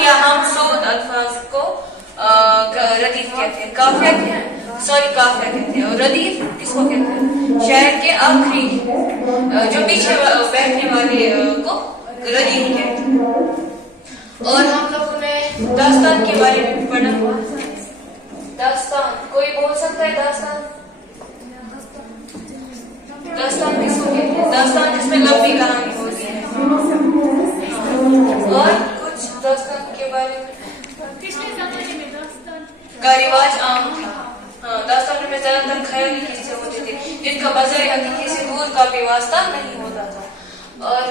یا ہمسود الفاظ کو ردیف کہتے ہیں. کافیہ کافیہ کہتے ہیں. اور ردیف کس کو کہتے ہیں؟ شاعر کے آخری جو پیچھے بیٹھنے والے کو ردیف کہتے ہیں. اور ہم لوگوں نے داستان کے بارے میں پڑھا ہوا. داستان کوئی بول سکتا ہے؟ داستان کس کو کہتے ہیں؟ داستان جس میں لمبی کہانی ہوتی ہے. اور کچھ داستان کے بارے میں پچھلے زمانے میں داستان کا رواج عام تھا. ہاں، داستانوں میں زیادہ تر خیالی قصے ہوتے تھے جن کا بظاہر حقیقی سے دور کا بھی واسطہ نہیں ہوتا تھا. اور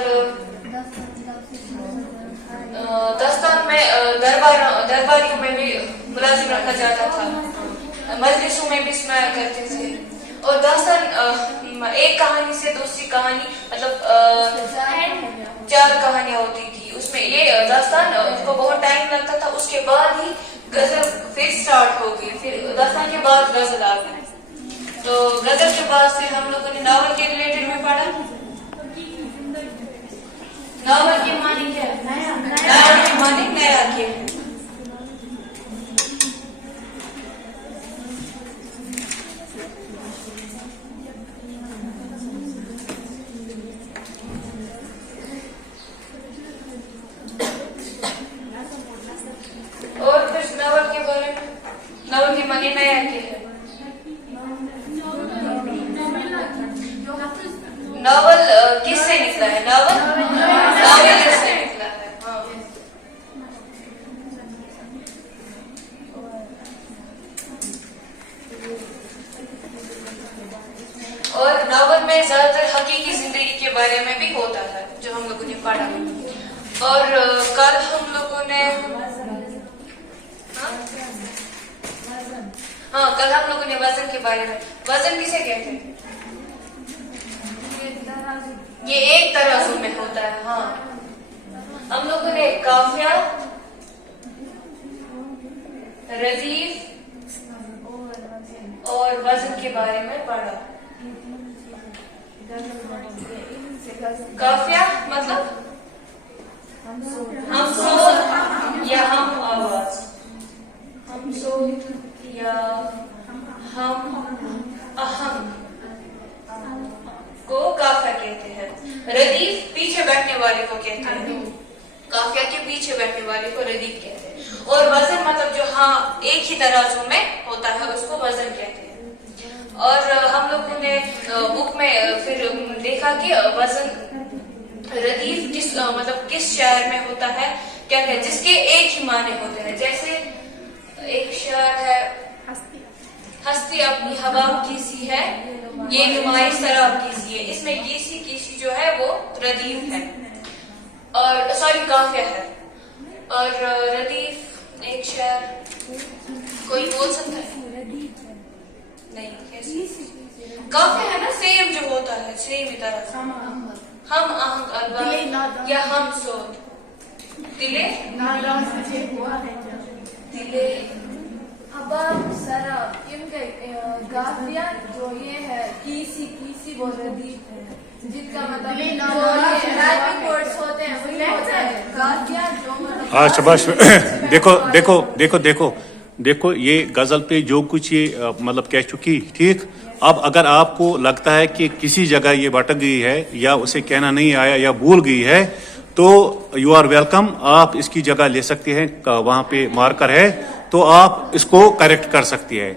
داستان میں درباریوں میں بھی ملازم رکھا جاتا تھا. مجلسوں میں بھی سنایا کرتے تھے. اور داستان ایک کہانی سے دوسری کہانی مطلب 4 کہانیاں ہوتی تھی. اس میں یہ داستان ان کو بہت ٹائم لگتا تھا. اس کے بعد ہی غزل پھر سٹارٹ ہو گئی. پھر داستان کے بعد غزل آ گئی. تو غزل کے بعد سے ہم لوگوں نے ناول کے ریلیٹڈ میں پڑھا. ناول کے معنی کیا ہے؟ ناول کے معنی نیا کیا ہے. اور پھر ناول کے بارے میں ناول کے معنی نیا کیا ہے. ناول کس سے نکلا ہے؟ ناول سے نکلا ہے. ہاں. اور ناول میں زیادہ تر حقیقی زندگی کے بارے میں بھی ہوتا تھا جو ہم لوگوں نے پڑھا. اور کل ہم لوگوں نے کل ہم لوگوں نے وزن کے بارے میں. وزن کسے کہتے ہیں؟ یہ ایک ترازو میں ہوتا ہے. ہاں، ہم لوگوں نے قافیہ، ردیف اور وزن کے بارے میں پڑھا. قافیہ مطلب ہم صوت یا ہم آواز. ہم صوت یا ہم اہم کو قافیہ کہتے ہیں. ردیف پیچھے بیٹھنے والے کو کہتے ہیں. قافیہ کے پیچھے بیٹھنے والے کو ردیف کہتے ہیں. اور وزن مطلب جو ایک ہی ترازو میں ہوتا ہے اس کو وزن کہتے ہیں. اور ہم لوگوں نے بک میں پھر دیکھا کہ وزن ردیف کس شعر میں ہوتا ہے کیا کہ جس کے ایک ہی معنی ہوتے ہیں. جیسے ایک شعر ہے، ہستی اپنی ہوا کی سی ہے، یہ نمائش سراب کیسی ہے. اس میں کیسی جو ہے وہ ردیف ہے اور قافیہ ہے. اور ردیف ایک شعر کوئی بول سکتا ہے؟ نہیں. قافیہ ہے نا سیم جو ہوتا ہے سیم ہی طرح. ہم آہنگ الباز یا ہم سود دلے حباب سراب کیونکہ قافیہ جو یہ ہے کیسی وہ ردیف ہے جن کا مطلب رائمنگ ورڈز ہوتے ہیں وہی ہوتا ہے. قافیہ جو شباش. دیکھو یہ غزل پہ جو کچھ یہ مطلب کہہ چکی ٹھیک. اب اگر آپ کو لگتا ہے کہ کسی جگہ یہ بٹک گئی ہے یا اسے کہنا نہیں آیا یا بھول گئی ہے تو یو آر ویلکم. آپ اس کی جگہ لے سکتے ہیں. وہاں پہ مارکر ہے تو آپ اس کو کریکٹ کر سکتی ہے.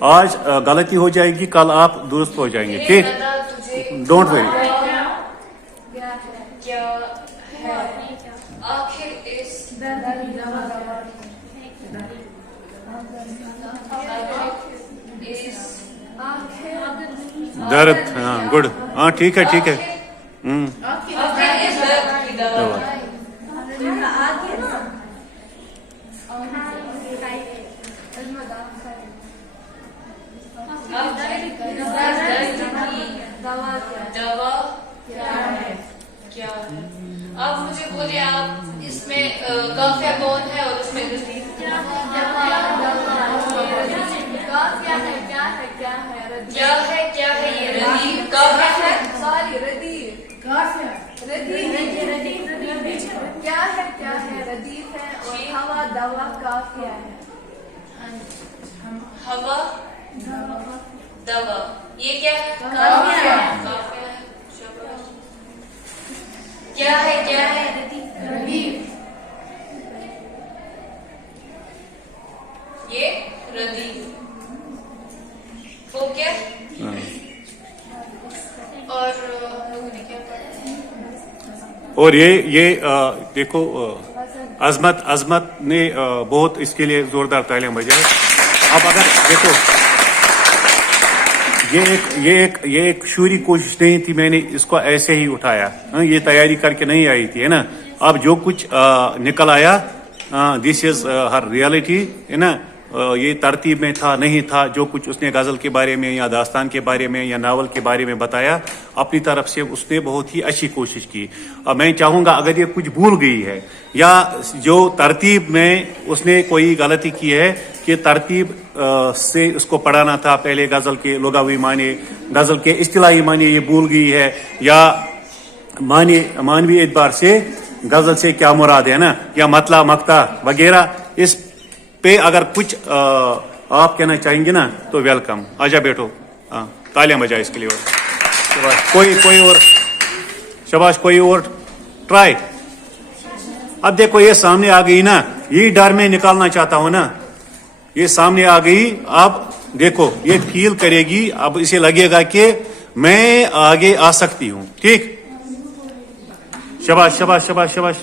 آج غلطی ہو جائے گی، کل آپ درست ہو جائیں گے. ٹھیک، ڈونٹ وری. درد. ہاں گڈ. ہاں ٹھیک ہے. آپ مجھے بولے آپ اس میں قافیہ کون ہے اور اس میں کیا ہے یہ ردیف. قافیہ ہے काफिया है। हवा दवा, ये क्या है? काफिया। काफिया है। शाबाश। क्या है? क्या है? रदीफ। ये रदीफ। वो क्या? और क्या पढ़ा? اور یہ دیکھو عظمت نے بہت اس کے لیے زوردار تعلیم بجائے. اب اگر دیکھو یہ ایک شعوری کوشش نہیں تھی, میں نے اس کو ایسے ہی اٹھایا, یہ تیاری کر کے نہیں آئی تھی, ہے نا. اب جو کچھ نکل آیا, دس از ہر ریالٹی, ہے نا. یہ ترتیب میں تھا نہیں تھا, جو کچھ اس نے غزل کے بارے میں یا داستان کے بارے میں یا ناول کے بارے میں بتایا, اپنی طرف سے اس نے بہت ہی اچھی کوشش کی. اور میں چاہوں گا اگر یہ کچھ بھول گئی ہے یا جو ترتیب میں اس نے کوئی غلطی کی ہے کہ ترتیب سے اس کو پڑھانا تھا, پہلے غزل کے لغوی معنی, غزل کے اصطلاحی معنی یہ بھول گئی ہے, یا معنوی اعتبار سے غزل سے کیا مراد ہے نا, یا مطلع مقطع وغیرہ, اس پہ اگر کچھ آپ کہنا چاہیں گے نا تو ویلکم. آجا بیٹھو, تالیاں بجائے اس کے لیے. کوئی اور شباش, کوئی اور ٹرائی. اب دیکھو یہ سامنے آ گئی نا, یہی ڈر میں نکالنا چاہتا ہوں نا, یہ سامنے آ گئی. اب دیکھو یہ فیل کرے گی, اب اسے لگے گا کہ میں آگے آ سکتی ہوں. ٹھیک, شباش شباش شباش شباش.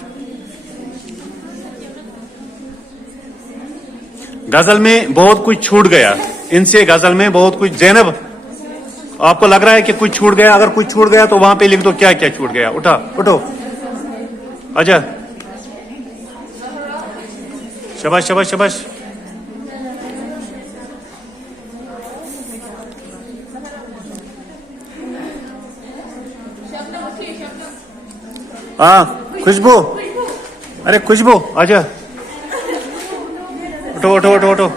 غزل میں بہت کچھ چھوٹ گیا ان سے, غزل میں بہت کچھ. زینب آپ کو لگ رہا ہے کہ کچھ چھوٹ گیا؟ اگر کچھ چھوٹ گیا تو وہاں پہ لکھ دو کیا کیا چھوٹ گیا. اٹھو اچھا, شباش شباش شباش. ہاں خوشبو, ارے خوشبو آجا, اٹھو.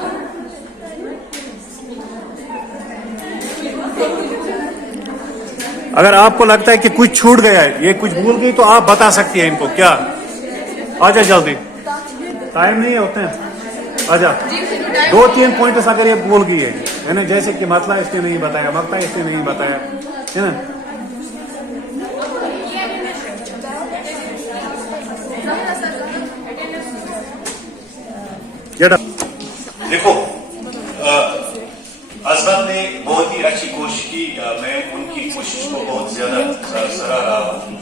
اگر آپ کو لگتا ہے کہ کچھ چھوٹ گیا ہے, یہ کچھ بھول گئی, تو آپ بتا سکتی ہیں ان کو. کیا آجا جلدی, ٹائم نہیں ہوتے ہیں. آجا 2-3 پوائنٹس اگر یہ بھول گئی ہے نا, جیسے کہ مطلع اس نے نہیں بتایا, مقطع اس نے نہیں بتایا, ہے نا. دیکھو عظمت نے بہت ہی اچھی کوشش کی, میں ان کی کوشش کو بہت زیادہ سراہ رہا ہوں.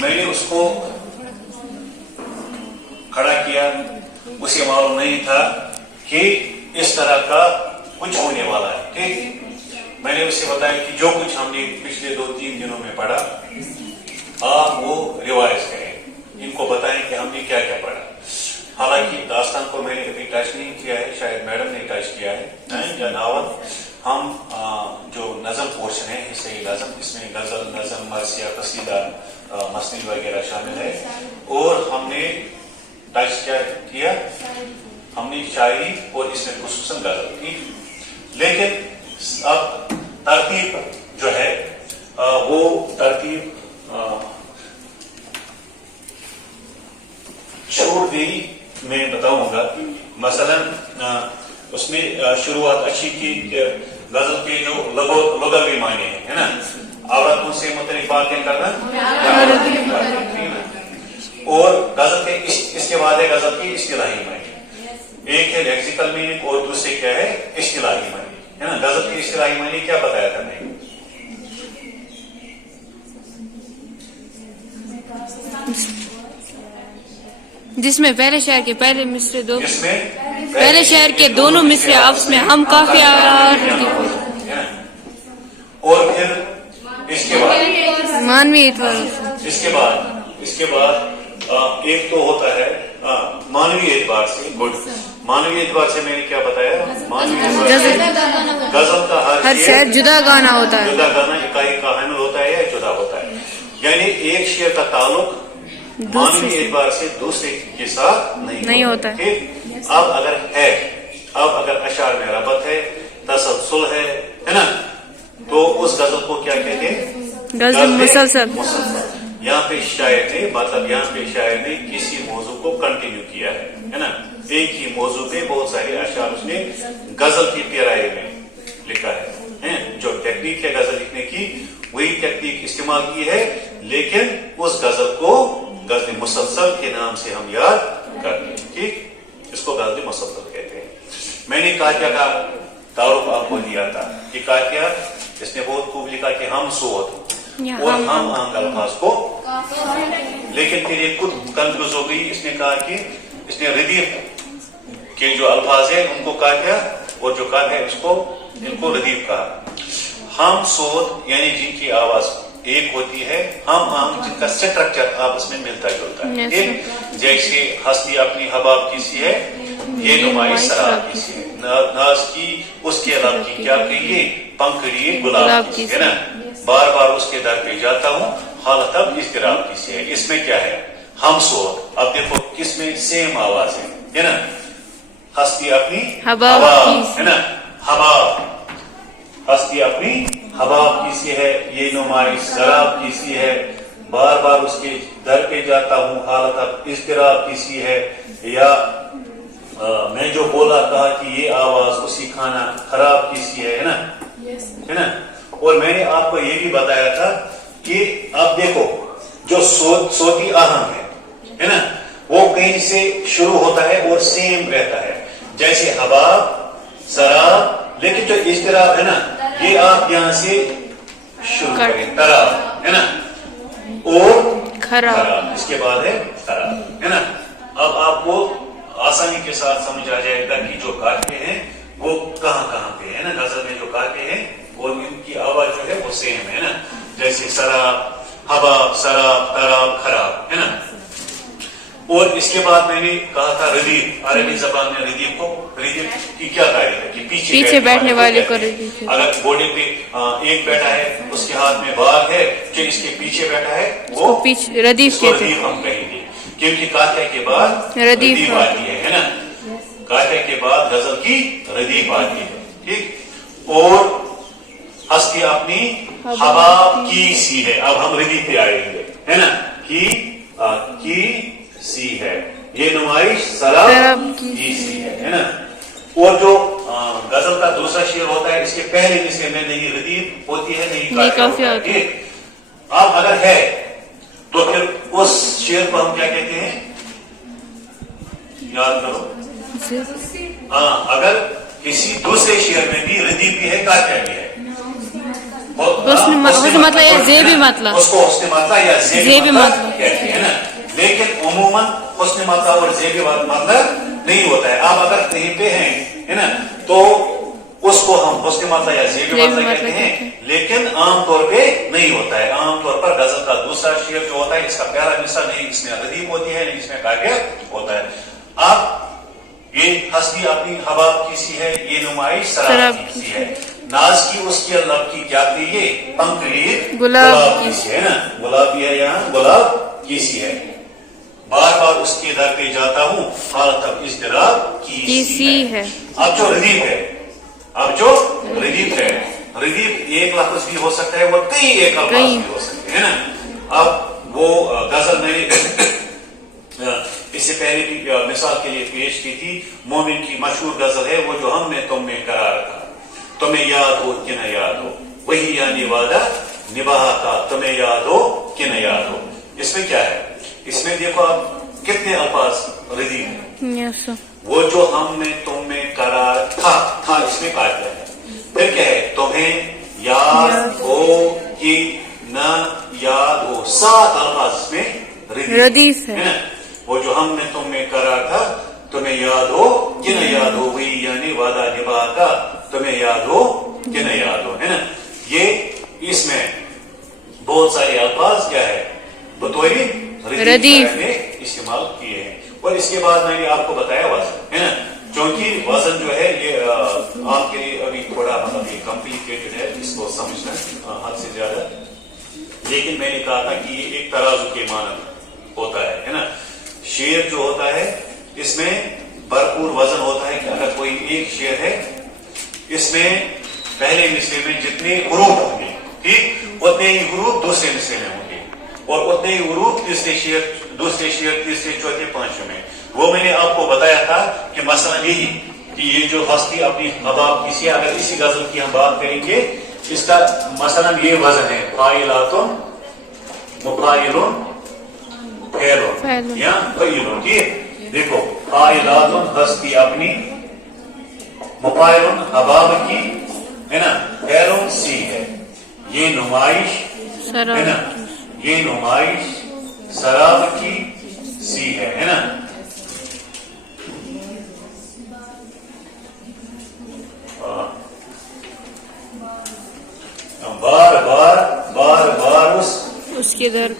میں نے اس کو کھڑا کیا, اسے معلوم نہیں تھا کہ اس طرح کا کچھ ہونے والا ہے. ٹھیک, میں نے اسے بتایا کہ جو کچھ ہم نے پچھلے 2-3 دنوں میں پڑھا آپ وہ ریوائز کریں, ان کو بتائیں کہ ہم نے کیا کیا پڑھا. حالانکہ داستان کو میں نے ابھی ٹچ نہیں کیا ہے, شاید میڈم نے ٹچ کیا ہے, یا ناول. ہم جو نظم پورشن ہے حصہ نظم, اس میں غزل, نظم, مرثیہ, قصیدہ, مثنوی وغیرہ شامل ہے. اور ہم نے ٹچ کیا ہم نے شاعری اور اس میں خصوصاً غزل کی. لیکن اب ترتیب جو ہے وہ ترتیب چھوڑ گئی. میں بتاؤں گا مثلا اس میں شروعات اچھی کی, غزل کے جو لغوی معنی ہے نا, عورتوں سے متعلق باتیں کرنا, اور غزل کے اس کے بعد ہے غزل کی اصطلاحی معنی. ایک ہے لیکسیکل میننگ اور دوسرے کیا ہے اصطلاحی معنی, ہے نا. غزل کی اصطلاحی معنی کیا بتایا تھا میں, جس میں پہلے شعر کے پہلے مصرے دو, جس میں پہلے شعر کے دونوں مصرے آپس میں ہم کافی اور پھر اس کے بعد مانوی اعتبار. اس کے بعد ایک تو ہوتا ہے مانوی اعتبار سے. مانوی اعتبار سے میں نے کیا بتایا, غزل کا ہر شعر جدا گانا ہوتا ہے, جدا گانا اکائی کا حامل ہوتا ہے یا جدا ہوتا ہے. یعنی ایک شعر کا تعلق مانوی اعتبار سے دوسرے کے ساتھ نہیں ہوتا ہے. اب اگر اشعار میں ربط ہے, تسلسل ہے نا, تو اس غزل کو کیا کہتے ہیں, غزل مسلسل. یہاں پہ شاعر نے کسی موضوع کو کنٹینیو کیا ہے. है ना, एक ही मौजू पे बहुत सारे अशार उसने गजल की पेराई में लिखा है। जो टेक्निक है गजल लिखने की वही टेक्निक इस्तेमाल की है, लेकिन उस गजल को गजल मुसलसल के नाम से हम याद करते हैं। ठीक, इसको गजल मुसलसल कहते हैं। मैंने काफिया का तारुफ आपको दिया था कि काफिया इसने बहुत खूब लिखा कि हम सोत और हम आंग अल्फाज को, लेकिन फिर ये खुद कंफ्यूज हो गई। इसने कहा कि इसने रदीफ के जो अल्फाज है उनको काफिया और जो काफिया उसको इनको रदीफ कहा। हम सोत यानी जिनकी आवाज एक होती है, हम आंग जिनका स्ट्रक्चर आपस में मिलता जुलता है। एक जैसे हस्ती अपनी हबाब की सी है, ये नुमाइश शराब की सी है, नाज की उसके अलावा की क्या कहिए, पंखड़ी गुलाब की है ना, बार बार उसके दर पे जाता हूँ, हालत अब इस्तिराब की सी है। इसमें क्या है, हम सोत। अब देखो किसमें सेम आवाज है ना, हस्ती अपनी हबाब है ना, हबाब हस्ती अपनी हबाब की सी है, ये नुमाइश शराब की सी है, बार बार उसके दर पे जाता हूँ, हालत अब इस्तिराब की सी है। या मैं जो बोला कहा कि ये आवाज उसी खाना खराब की सी है ना, है ना। और मैंने आपको ये भी बताया था कि अब देखो जो सोती आहंग है ना, वो कहीं से शुरू होता है और सेम रहता है, जैसे हबाब शराब, लेकिन जो इस्तिराब है ना, ये आप यहाँ से शुरू करें, तराब है ना, और खराब, इसके बाद है खराब है ना। अब आपको आसानी के साथ समझ आ जाएगा कि जो काफिये हैं वो कहाँ कहाँ पे है ना, गजल में जो काफिये हैं और इनकी आवाज जो है वो सेम है ना, जैसे शराब, हबाब, शराब, तराब, खराब है ना। और इसके बाद मैंने कहा था रदीफ, अरबी जबान में रदीफ की क्या कायदा है कि पीछे बैठने वाले को रदीफ। अगर घोड़े पे एक बैठा है, उसके हाथ में बाग है, जो इसके पीछे बैठा है वो पीछे रदीफ कहते हैं, हम कहेंगे, क्योंकि काफिया के बाद रदीफ आती है ना, काफिया के बाद गजल की रदीफ आती है। ठीक, और हस्ती अपनी हबाब की सी है, अब हम रदीफ पे आएंगे है ना, की सी है, ये नुमाइश शराब की सी है ना। और जो गजल का दूसरा शेर होता है, इसके पहले हिस्से में नहीं रदीफ होती है, नहीं काफिया होती है। अब अगर है तो फिर उस शेर को हम क्या कहते हैं, याद करो। अगर किसी दूसरे शेर में भी रदीफ भी है, काफिया भी है, मतलब या जेबी मतलब, उसको हुस्न मतलब या जेबी मतलब कहते हैं ना। लेकिन उमूमन हुस्न मतलब और जेबी मतलब नहीं होता है। आप अगर कहीं पे हैं है ना, तो उसको हम हुस्न मतलब या जेबी मतलब कहते हैं, लेकिन आमतौर पे नहीं होता है। आमतौर पर गजल का दूसरा शेर जो होता है, इसका पहला हिस्सा नहीं इसमें रदीफ होती है, नहीं इसमें काफिया होता है। अब ये हस्ती अपनी हबाब की सी है, ये नुमाइश शराब की सी है, नाज की उसकी अल्लाह की क्या कहिए, पंखड़ी गुलाब की सी है ना, गुलाबी है, यहाँ गुलाब की सी है, बार बार उसके दर पे जाता हूँ, हालत अब इस्तिराब की सी है। अब जो रदीफ है, रदीफ एक लफ्ज भी हो सकता है और कई एक अल्फाज भी हो सकते हैं ना। अब वो गजल मैंने इससे पहले भी मिसाल के लिए पेश की थी, मोमिन की मशहूर गजल है वो जो हमने तुम में करार रखा, तुम्हें याद हो कि न याद हो, वही यानी वादा निभाहा का, तुम्हें याद हो कि न याद हो। इसमें क्या है, इसमें देखो आप कितने अल्फाज रदीफ हैं। वो जो हम में तुम में करार था इसमें काफिया है, फिर क्या है, तुम्हें याद हो कि न याद हो, 7 अल्फाज इसमें रदीफ है ना। वो जो हम में तुम में करार था, तुम्हें याद हो कि न याद हो, वही यानी वादा निभा का, तुम्हें याद हो कि न याद हो, है ना। ये इसमें बहुत सारे अल्फाज क्या है, बतौरी रदीफ ने इस्तेमाल किए हैं। और इसके बाद मैंने आपको बताया वजन है ना, क्योंकि वजन जो है ये आपके लिए अभी थोड़ा मतलब ये कॉम्प्लिकेटेड है, इसको समझना हद से ज्यादा, लेकिन मैंने कहा था कि ये एक तराजू के मानद होता है ना। शेर जो होता है इसमें भरपूर वजन होता है कि अगर कोई एक शेर है, इसमें पहले हिस्से में जितने हुरूफ होंगे, ठीक, उतने ही हुरूफ दूसरे हिस्से में होंगे, और उतने ही हुरूफ दूसरे शेर, तीसरे, चौथे, पांचवें में। वो मैंने आपको बताया था कि मसला यही कि ये जो हस्ती अपनी हबाब की सी, अगर इसी गजल की हम बात करेंगे, इसका मसलन ये वजन है फाइलातुन मुफाइलुन फैलुन या फैलुन। ठीक, देखो फाइलातुन हस्ती अपनी, मुफाइलुन हबाब की, है ना, फैलुन सी है, ये नुमाइश है ना, ये नुमाइश शराब की सी है ना। बार बार उसके दर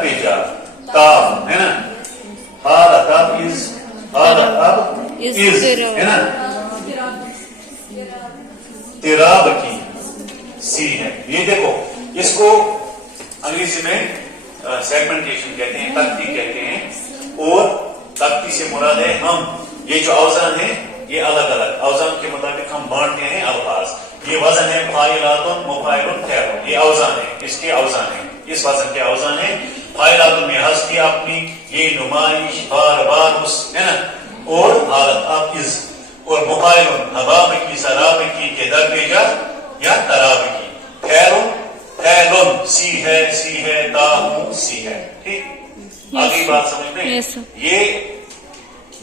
पे जा ताब है ना, हालत अब इज है ना, तिराब की सी है। ये देखो, इसको अंग्रेजी में सेगमेंटेशन कहते हैं, तख्ती कहते हैं, और तख्ती से मुराद है हम ये जो औजान है ये अलग अलग औजान के मुताबिक हम बांटते हैं अल्फाज। ये वजन है फाइलातुन मुफाइलुन फैलुन, ये औजान है, इसके औजान है, इस वजन के औजान है। फाइलातुन में हस्ती अपनी, ये नुमाइश बार उस है ना, और हालत अब इज, और मुफाइलुन हबाब की शराब की के दर पे जा या तराब की, फैलुन सी है ताहू सी है। ठीक, आगे बात समझ में, ये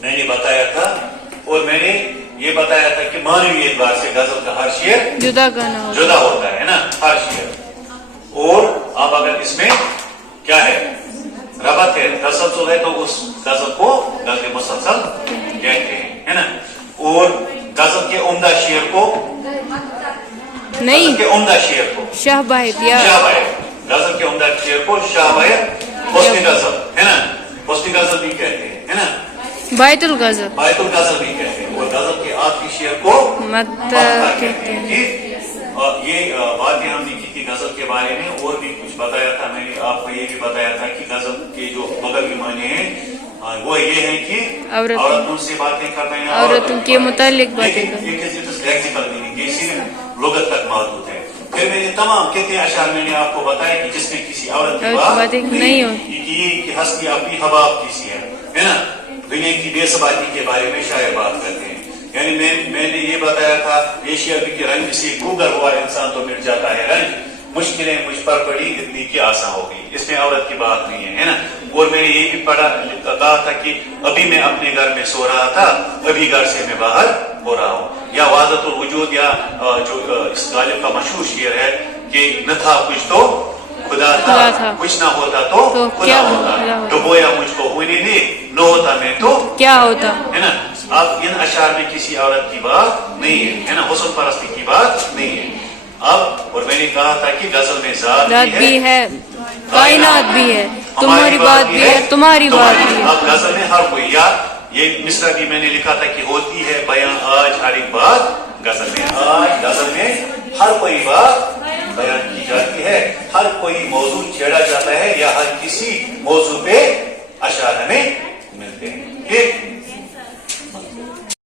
मैंने बताया था, और मैंने ये बताया था कि मानवीय एतबार से गजल का हर शेर जुदा होता है ना, हर शेर। और अब अगर इसमें क्या है, रबत है, तसलसल है, तो उस गजल को गजल मुसलसल कहते हैं, है ना। और गजल के उम्दा शेर को नहीं, गजल के उम्दा शेर को शाहबाहित या गजल के उम्दा शेर को शाहबाहित हुस्न गजल है ना, हुस्न गजल भी कहते हैं, है ना, बायतुल गजल भी कहते हैं, और गजल के आखिरी शेर को मत्ता कहते हैं। और ये बातें हमने की थी गजल के बारे में, और भी कुछ बताया था मैंने आपको, ये भी बताया था कि गजल के जो लुग़वी माने हैं वो ये है कि औरतों से बातें करना है, औरतों के मुतालिक बातें लुगत तक मौजूद है। फिर मैंने तमाम कितने अशार मैंने आपको बताया कि जिसमें किसी औरत की बात नहीं होती, कि हस्ती अपनी हबाब की सी है ना, दुनिया की बेसबाती के बारे में शायर बात करते हैं। यानी मैंने ये बताया था, ये शेर भी कि रंग से गूगर हुआ इंसान तो मिट जाता है रंग, मुश्किलें मुझ पर पड़ी इतनी की आसा हो गई, इसमें औरत की बात नहीं है ना। और मैंने ये भी कहा था कि अभी मैं अपने घर में सो रहा था, अभी घर से मैं बाहर हो रहा हूँ, या वादतुल वजूद, या जो इस गालिब का मशहूर शेर है कि न था कुछ तो खुदा था, कुछ ना होता तो खुदा होता, डुबोया मुझको होने दे, न होता मैं तो क्या होता, है ना। अब इन अशार में किसी औरत की बात नहीं है ना, हुस्न परस्ती की बात नहीं है। अब और मैंने कहा था कि गजल में जात भी है, कायनात भी है, तुम्हारी बात भी है, तुम्हारी बात भी है। अब गजल में हर कोई, या ये मिसरा भी मैंने लिखा था कि होती है बयां आज हर एक बात गजल में, आज गजल में हर कोई बात बयान की जाती है, हर कोई मौजू छेड़ा जाता है, या हर किसी मौजू पे अशार हमें मिलते हैं। ठीक,